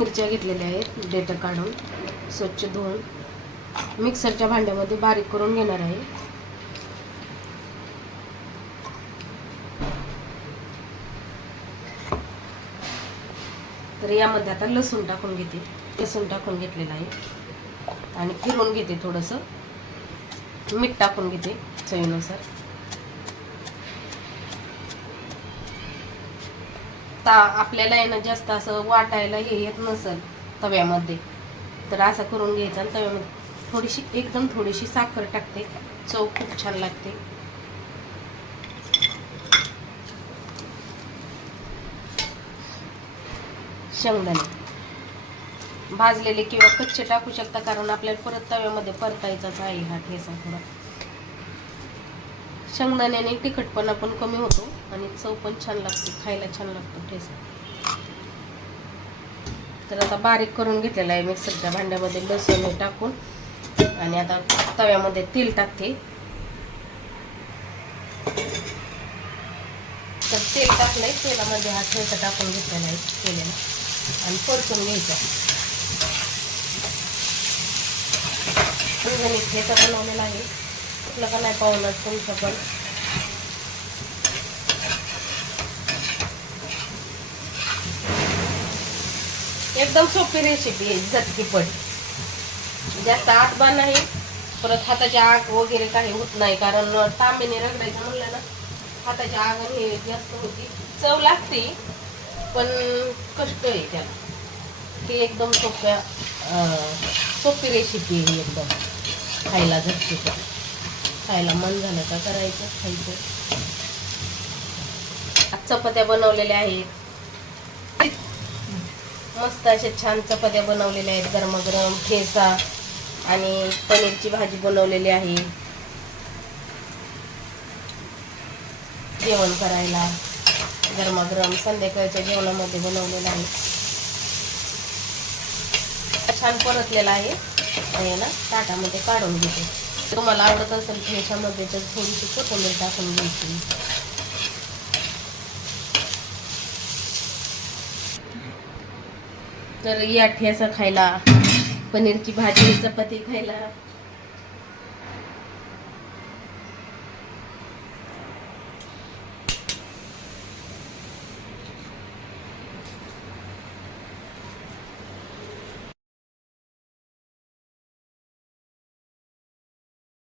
मिरच्या घेतलेल्या आहेत डेट काढून स्वच्छ धुवून. मिक्सरच्या भांड्यामध्ये बारीक करून घेणार आहे. तर यामध्ये आता लसूण टाकून घेते. लसूण टाकून घेतलेलं आहे. आणि फिरवून घेते थोडंसं. मीठ टाकून घेते चवीनुसार. ता आपल्याला आहे ना जास्त असं वाटायला हे येत नसेल तव्यामध्ये. तर असं करून घ्यायचा आणि तव्यामध्ये थोडीशी एकदम थोडीशी साखर टाकते. चव खूप छान लागते. शेंगदाणे. भाजलेले किंवा कच्चे टाकू शकता कारण आपल्याला परत तव्यामध्ये परतायचाच आहे हा ठेसा थोडा. शेंगदाण्याने तिखटपणा पण कमी होतो आणि चव पण छान लागते खायला छान लागतो ठेसा तर आता बारीक करून घेतलेला आहे मिक्सरच्या भांड्यामध्ये लसूण टाकून आणि आता तव्यामध्ये तेल टाकते. तर तेल टाकलंय तेलामध्ये हा ठेचा टाकून घेतलेला आहे केलेला आणि परतून घ्यायचा. ठेचा बनवलेला आहे. कुठलं का नाही पावलं तुमचं पण एकदम सोपी रेसिपी आहे झटकीपट जास्त म्हणजे आतबा नाही परत हाताची आग वगैरे काही होत नाही कारण तांबेने रगडायचं म्हणलं ना हाताची आग हे जास्त होती. चव लागते पण कष्ट आहे त्याला. ही एकदम सोप्या सोपी रेसिपी आहे एकदम. खायला झटकीपट खायला मन झालं का करायचं खायचं. चपात्या बनवलेल्या आहेत. मस्त अशा छान चपात्या बनवलेल्या आहेत गरमागरम ठेसा आणि पनीरची भाजी बनवलेली आहे. जेवण करायला गरमागरम संध्याकाळच्या जेवणामध्ये बनवलेलं आहे. छान परतलेला आहे. ना ताटामध्ये काढून घेते. तुम्हाला आवडत असेल ठेच्यामध्ये तर थोडीशी कोथिंबीर टाकून घ्यायची. तर या ठेचा खायला पनीरची भाजी चपाती खायला.